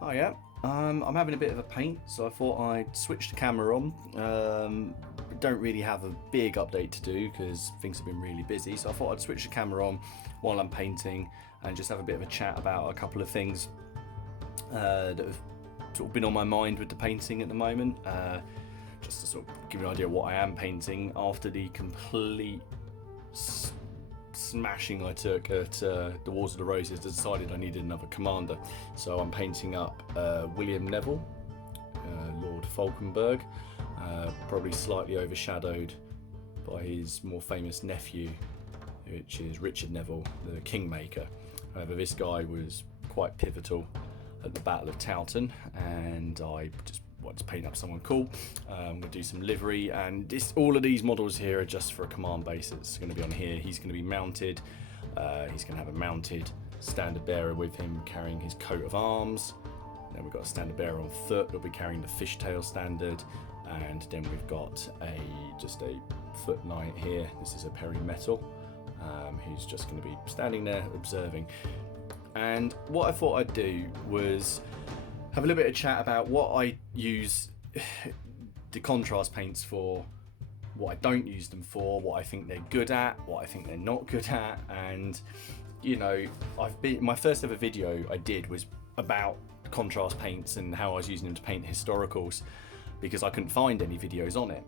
Oh yeah, I'm having a bit of a paint, so I thought I'd switch the camera on. Don't really have a big update to do because things have been really busy, so I thought I'd switch the camera on while I'm painting and just have a bit of a chat about a couple of things that have sort of been on my mind with the painting at the moment. Just to sort of give you an idea of what I am painting after the complete smashing I took at the Wars of the Roses. I decided I needed another commander, so I'm painting up William Neville, Lord Falkenberg, probably slightly overshadowed by his more famous nephew, which is Richard Neville, the Kingmaker. However, this guy was quite pivotal at the Battle of Towton, and I just wanted to paint up someone cool. I'm going to do some livery, and all of these models here are just for a command base. It's going to be on here. He's going to be mounted. He's going to have a mounted standard bearer with him carrying his coat of arms. Then we've got a standard bearer on foot. He'll be carrying the fishtail standard, and then we've got just a foot knight here. This is a perimetal, who's just going to be standing there observing. And what I thought I'd do was have a little bit of chat about what I use the contrast paints for, what I don't use them for, what I think they're good at, what I think they're not good at. And you know, my first ever video I did was about contrast paints and how I was using them to paint historicals, because I couldn't find any videos on it.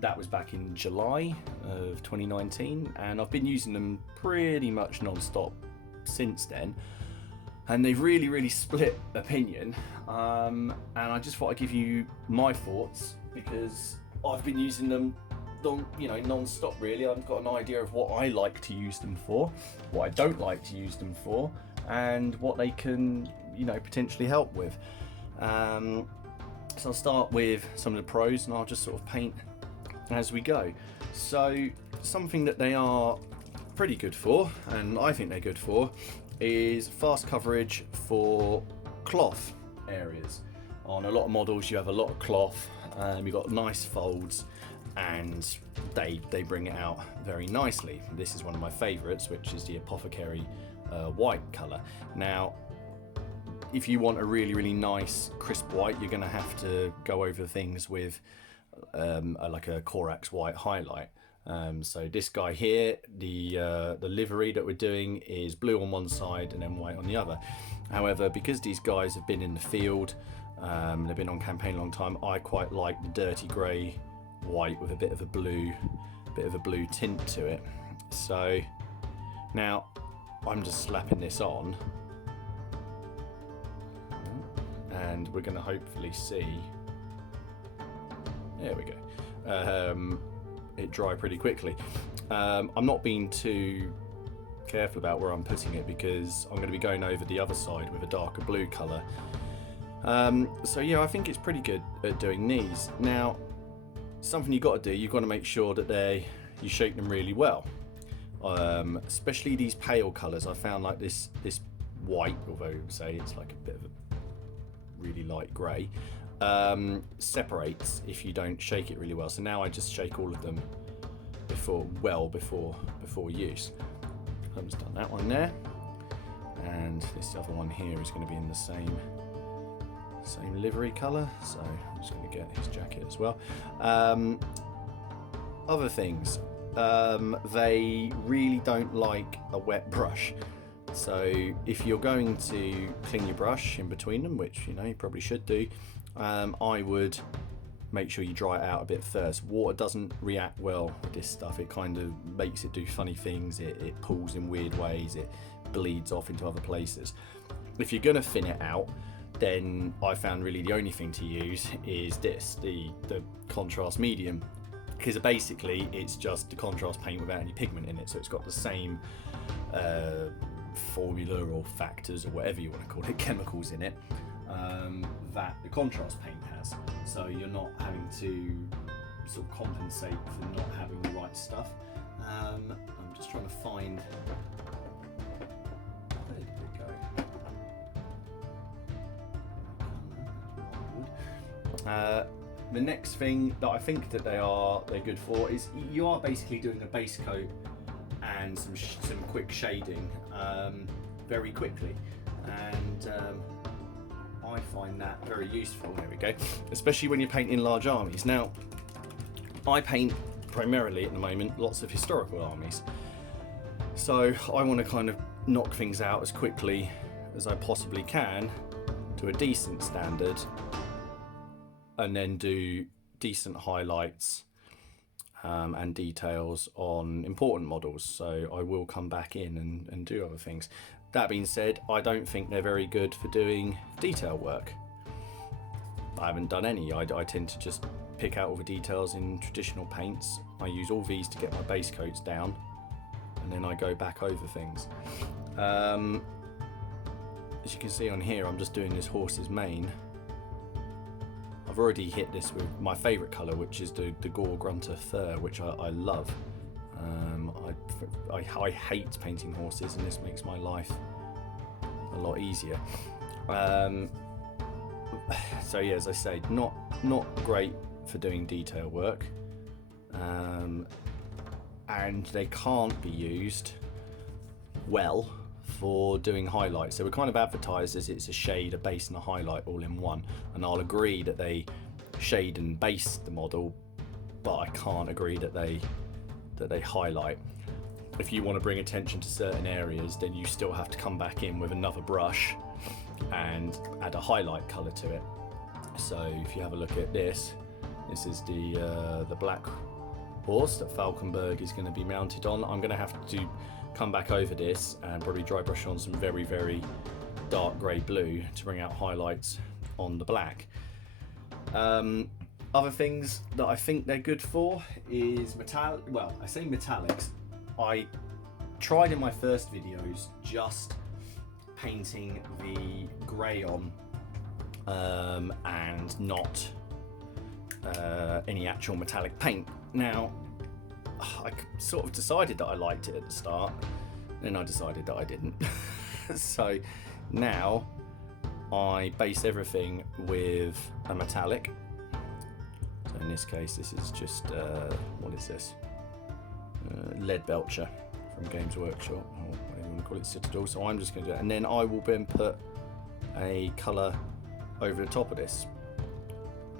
That was back in July of 2019, and I've been using them pretty much non-stop since then, and they've really split opinion, and I just thought I'd give you my thoughts, because I've been using them non-stop really. I've got an idea of what I like to use them for, what I don't like to use them for, and what they can potentially help with. So I'll start with some of the pros, and I'll just sort of paint as we go. So something that they are pretty good for, and I think they're good for, is fast coverage for cloth areas. On a lot of models you have a lot of cloth, you've got nice folds, and they bring it out very nicely. This is one of my favourites, which is the Apothecary White colour. Now if you want a really nice crisp white, you're going to have to go over things with like a Corax white highlight. So this guy here, the livery that we're doing is blue on one side and then white on the other. However, because these guys have been in the field, they've been on campaign a long time, I quite like the dirty grey white with a bit of a blue tint to it. So now I'm just slapping this on, and we're going to hopefully see, there we go, it dry pretty quickly. I'm not being too careful about where I'm putting it, because I'm going to be going over the other side with a darker blue colour. So yeah, I think it's pretty good at doing these. Now something you've got to do, you've got to make sure that you shake them really well, especially these pale colours. I found like this white, although say it's like a bit of a really light grey, separates if you don't shake it really well. So now I just shake all of them before use. I've just done that one there, and this other one here is going to be in the same livery colour, so I'm just going to get his jacket as well. Other things, they really don't like a wet brush. So if you're going to clean your brush in between them, which you probably should do, I would make sure you dry it out a bit first. Water doesn't react well with this stuff. It kind of makes it do funny things. It pulls in weird ways. It bleeds off into other places. If you're going to thin it out, then I found really the only thing to use is this, the contrast medium, because basically it's just the contrast paint without any pigment in it. So it's got the same formula or factors or whatever you want to call it, chemicals in it, that the contrast paint has. So you're not having to sort of compensate for not having the right stuff. I'm just trying to find, there we go. The next thing that I think that they're good for is you are basically doing a base coat and some quick shading very quickly, and I find that very useful. There we go. Especially when you're painting large armies. Now, I paint primarily at the moment lots of historical armies. So I want to kind of knock things out as quickly as I possibly can to a decent standard, and then do decent highlights and details on important models. So I will come back in and do other things. That being said, I don't think they're very good for doing detail work. I haven't done any. I tend to just pick out all the details in traditional paints. I use all these to get my base coats down, and then I go back over things. As you can see on here, I'm just doing this horse's mane. I've already hit this with my favourite colour, which is the Gore Grunter Fur, which I love. I hate painting horses, and this makes my life a lot easier. So yeah, as I say, not great for doing detail work, and they can't be used well for doing highlights. They were kind of advertised as it's a shade, a base and a highlight all in one, and I'll agree that they shade and base the model, but I can't agree that they highlight. If you want to bring attention to certain areas, then you still have to come back in with another brush and add a highlight colour to it. So if you have a look at this is the black horse that Falkenberg is going to be mounted on. I'm going to have to come back over this and probably dry brush on some very, very dark grey blue to bring out highlights on the black. Other things that I think they're good for is metallic. Well, I say metallics. I tried in my first videos just painting the grey on and not any actual metallic paint. Now, I sort of decided that I liked it at the start, then I decided that I didn't. So now I base everything with a metallic. So in this case, this is just, what is this? Lead Belcher from Games Workshop, or whatever you want to call it, Citadal. So I'm just going to do it, and then I will then put a colour over the top of this,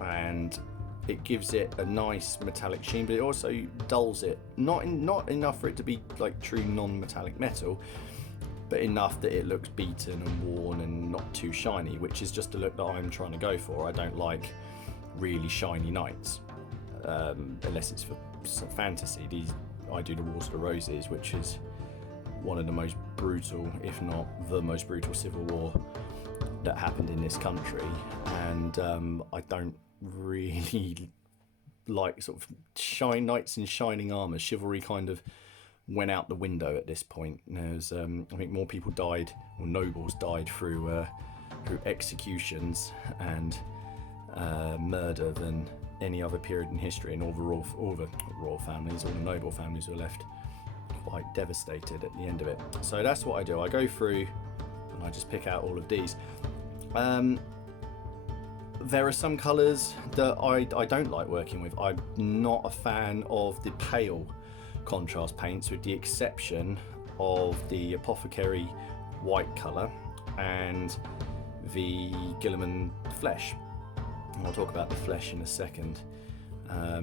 and it gives it a nice metallic sheen, but it also dulls it. Not enough for it to be like true non-metallic metal, but enough that it looks beaten and worn and not too shiny, which is just the look that I'm trying to go for. I don't like really shiny knights, unless it's for some fantasy. I do the Wars of the Roses, which is one of the most brutal, if not the most brutal civil war that happened in this country, and I don't really like sort of knights in shining armour. Chivalry kind of went out the window at this point. There's I think more people died, or nobles died through executions and murder than any other period in history, and all the royal families, all the noble families were left quite devastated at the end of it. So that's what I do. I go through and I just pick out all of these. There are some colours that I don't like working with. I'm not a fan of the pale contrast paints, with the exception of the Apothecary White colour and the Guilliman Flesh. And I'll talk about the Flesh in a second,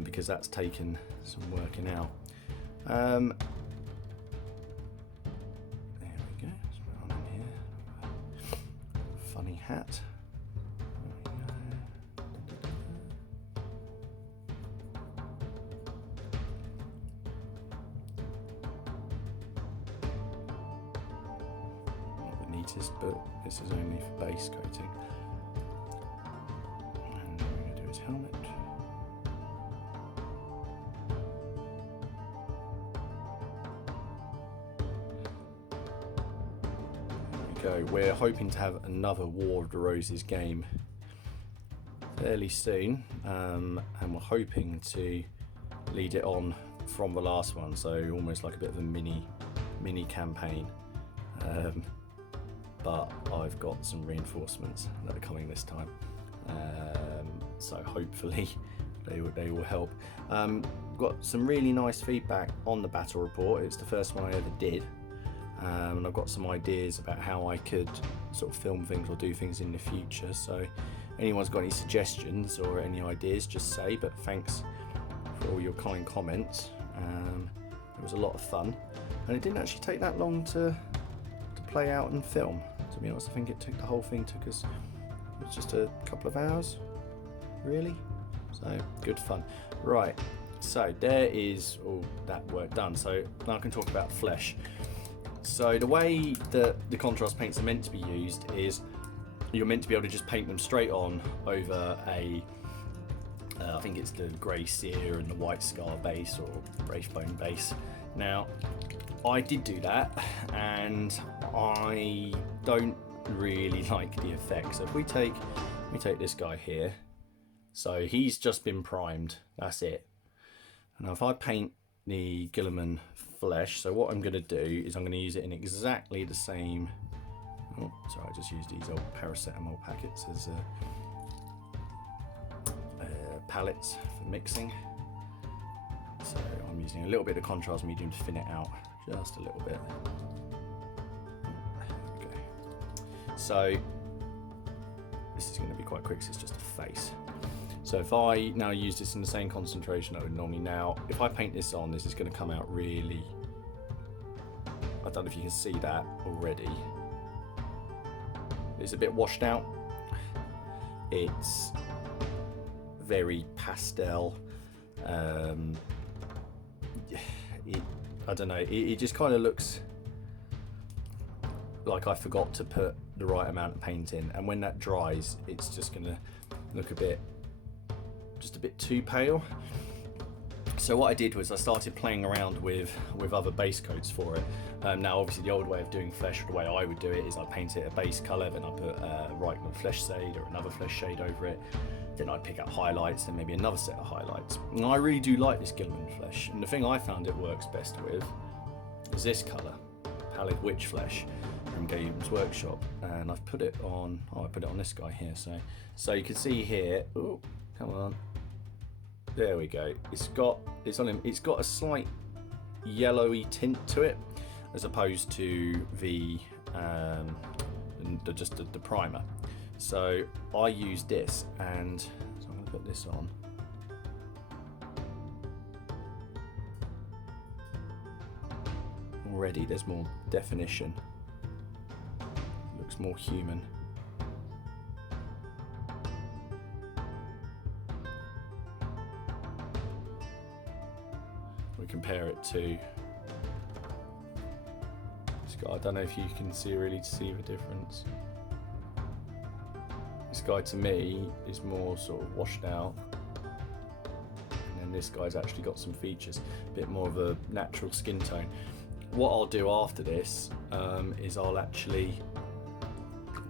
because that's taken some working out. There we go. Let's put on in here. Funny hat. But this is only for base coating. And what we're going to do is helmet. There we go. We're hoping to have another War of the Roses game fairly soon, and we're hoping to lead it on from the last one, so almost like a bit of a mini campaign. But I've got some reinforcements that are coming this time, so hopefully they will help. Got some really nice feedback on the battle report. It's the first one I ever did, and I've got some ideas about how I could sort of film things or do things in the future. So anyone's got any suggestions or any ideas, just say. But thanks for all your kind comments. It was a lot of fun, and it didn't actually take that long to play out and film. To be honest, I think the whole thing took us, it was just a couple of hours, really. So good fun. Right, so there is all that work done. So now I can talk about flesh. So the way that the contrast paints are meant to be used is you're meant to be able to just paint them straight on over a I think it's the grey cere and the white scar base or wraithbone base. Now I did do that, and I don't really like the effect. So if we take this guy here, so he's just been primed, that's it. And now if I paint the Guilliman flesh, so what I'm going to do is I'm going to use it in exactly the same, oh sorry, I just used these old paracetamol packets as palettes for mixing. So I'm using a little bit of contrast medium to thin it out, just a little bit. Okay. So this is going to be quite quick, so it's just a face. So if I now use this in the same concentration I would normally, now if I paint this on, this is going to come out really, I don't know if you can see that already. It's a bit washed out. It's very pastel. I don't know, it just kind of looks like I forgot to put the right amount of paint in, and when that dries it's just gonna look just a bit too pale. So what I did was I started playing around with other base coats for it. Now obviously the old way of doing flesh, or the way I would do it, is I paint it a base colour, then I put Reichman flesh shade or another flesh shade over it. Then I'd pick up highlights and maybe another set of highlights. And I really do like this Guilliman flesh. And the thing I found it works best with is this colour, Pallid Witch Flesh from Games Workshop. And I've put it on, I put it on this guy here. So you can see here, oh, come on. There we go. It's got a slight yellowy tint to it, as opposed to the primer. So I used this, and so I'm going to put this on. Already there's more definition. It looks more human. We compare it to this guy. I don't know if you can see the difference. This guy to me is more sort of washed out, and then this guy's actually got some features, a bit more of a natural skin tone. What I'll do after this is I'll actually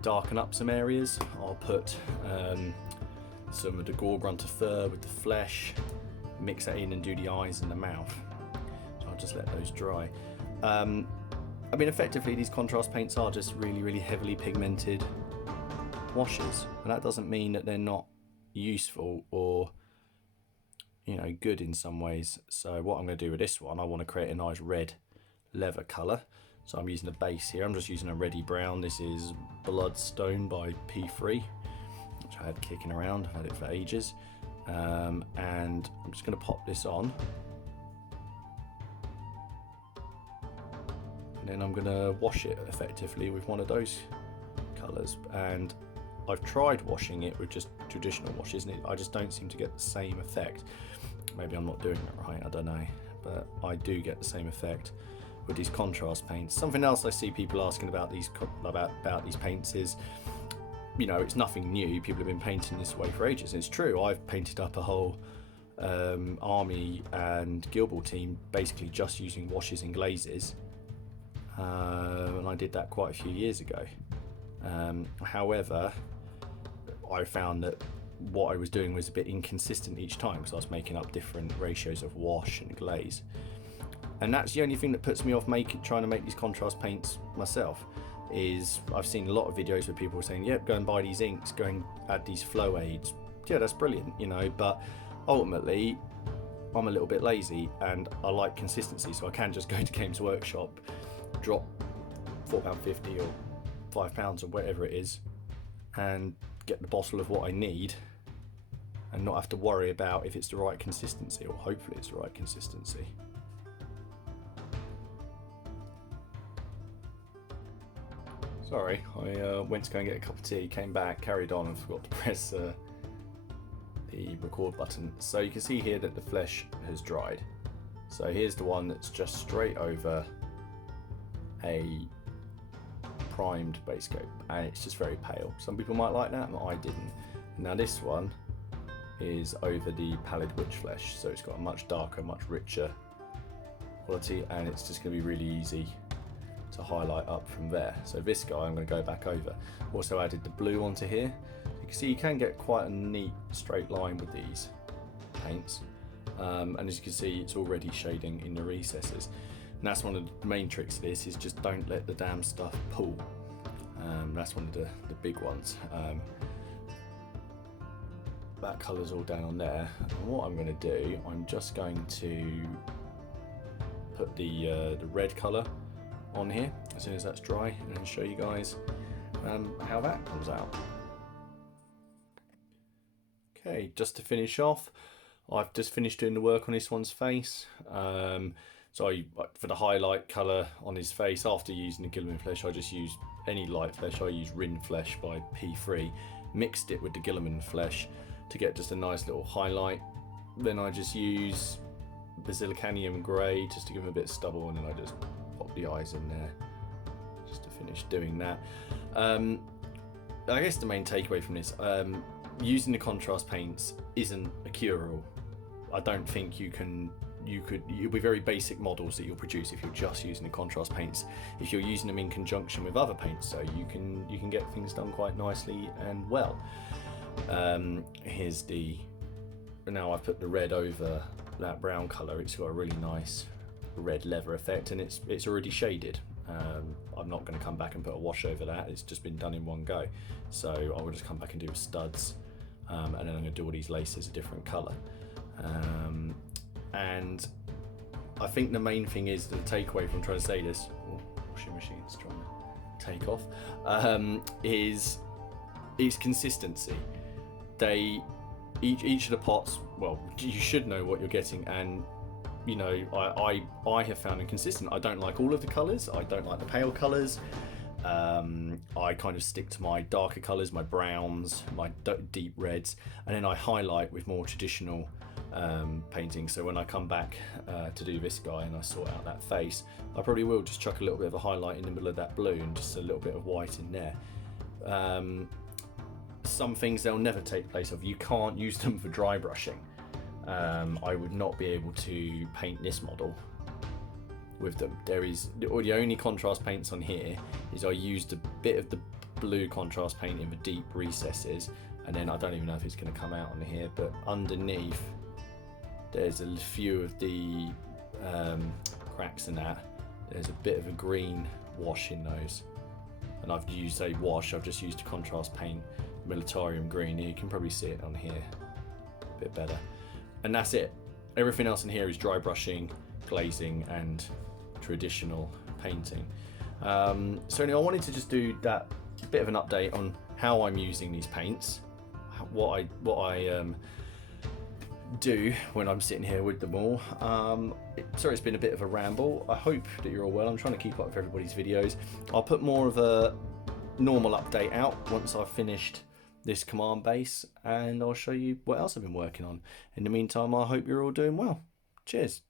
darken up some areas. I'll put some of the Gore-Grunter fur with the flesh, mix that in and do the eyes and the mouth. So I'll just let those dry. I mean, effectively these contrast paints are just really heavily pigmented washes, and that doesn't mean that they're not useful or, you know, good in some ways. So what I'm going to do with this one, I want to create a nice red leather colour. So I'm using a base here. I'm just using a reddy brown. This is Bloodstone by P3, which I had kicking around. I've had it for ages. And I'm just going to pop this on, and then I'm going to wash it effectively with one of those colours. And I've tried washing it with just traditional washes, and I just don't seem to get the same effect. Maybe I'm not doing it right, I don't know, but I do get the same effect with these contrast paints. Something else I see people asking about these paints is, you know, it's nothing new. People have been painting this way for ages, and it's true. I've painted up a whole army and Guild Ball team basically just using washes and glazes, and I did that quite a few years ago. However, I found that what I was doing was a bit inconsistent each time, because I was making up different ratios of wash and glaze, and that's the only thing that puts me off trying to make these contrast paints myself. Is I've seen a lot of videos where people are saying, yep, go and buy these inks, go and add these flow aids. Yeah, that's brilliant, you know, but ultimately I'm a little bit lazy and I like consistency, so I can just go to Games Workshop, drop £4.50 or £5 or whatever it is, and get the bottle of what I need and not have to worry about if it's the right consistency, or hopefully it's the right consistency. Sorry, I went to go and get a cup of tea, came back, carried on and forgot to press the record button. So you can see here that the flesh has dried. So here's the one that's just straight over a primed base coat, and it's just very pale. Some people might like that, but I didn't. Now this one is over the pallid witch flesh, so it's got a much darker, much richer quality, and it's just going to be really easy to highlight up from there. So this guy I'm going to go back over. Also added the blue onto here. You can see you can get quite a neat straight line with these paints, and as you can see it's already shading in the recesses. And that's one of the main tricks of this, is just don't let the damn stuff pull. That's one of the big ones. That colour's all down on there. And what I'm going to do, I'm just going to put the red colour on here as soon as that's dry, and then show you guys how that comes out. Okay, just to finish off, I've just finished doing the work on this one's face. So for the highlight colour on his face, after using the Guilliman flesh, I just used any light flesh. I used Rin flesh by P3, mixed it with the Guilliman flesh to get just a nice little highlight. Then I just use Basilicanium grey just to give him a bit of stubble, and then I just pop the eyes in there just to finish doing that. I guess the main takeaway from this, using the contrast paints isn't a cure-all. I don't think you'll be very basic models that you'll produce if you're just using the contrast paints. If you're using them in conjunction with other paints, so you can get things done quite nicely and well. Now I've put the red over that brown colour. It's got a really nice red leather effect, and it's already shaded. I'm not going to come back and put a wash over that. It's just been done in one go. So I will just come back and do studs, and then I'm going to do all these laces a different colour. And I think the main thing is, the takeaway from trying to say this, washing machine's trying to take off, is consistency. Each of the pots, well, you should know what you're getting, and you know, I have found inconsistent. I don't like all of the colours. I don't like the pale colours. I kind of stick to my darker colours, my browns, my deep reds, and then I highlight with more traditional painting. So when I come back to do this guy and I sort out that face, I probably will just chuck a little bit of a highlight in the middle of that blue and just a little bit of white in there. Some things they'll never take place of. You can't use them for dry brushing. I would not be able to paint this model with them. The only contrast paints on here is I used a bit of the blue contrast paint in the deep recesses, and then I don't even know if it's going to come out on here, but underneath there's a few of the cracks in that. There's a bit of a green wash in those, and I've used a wash. I've just used a contrast paint, Militarium green. You can probably see it on here a bit better, and that's it. Everything else in here is dry brushing, glazing, and traditional painting. So anyway, I wanted to just do that bit of an update on how I'm using these paints, what I do when I'm sitting here with them all. Sorry, it's been a bit of a ramble. I hope that you're all well. I'm trying to keep up with everybody's videos. I'll put more of a normal update out once I've finished this command base, and I'll show you what else I've been working on. In the meantime, I hope you're all doing well. Cheers.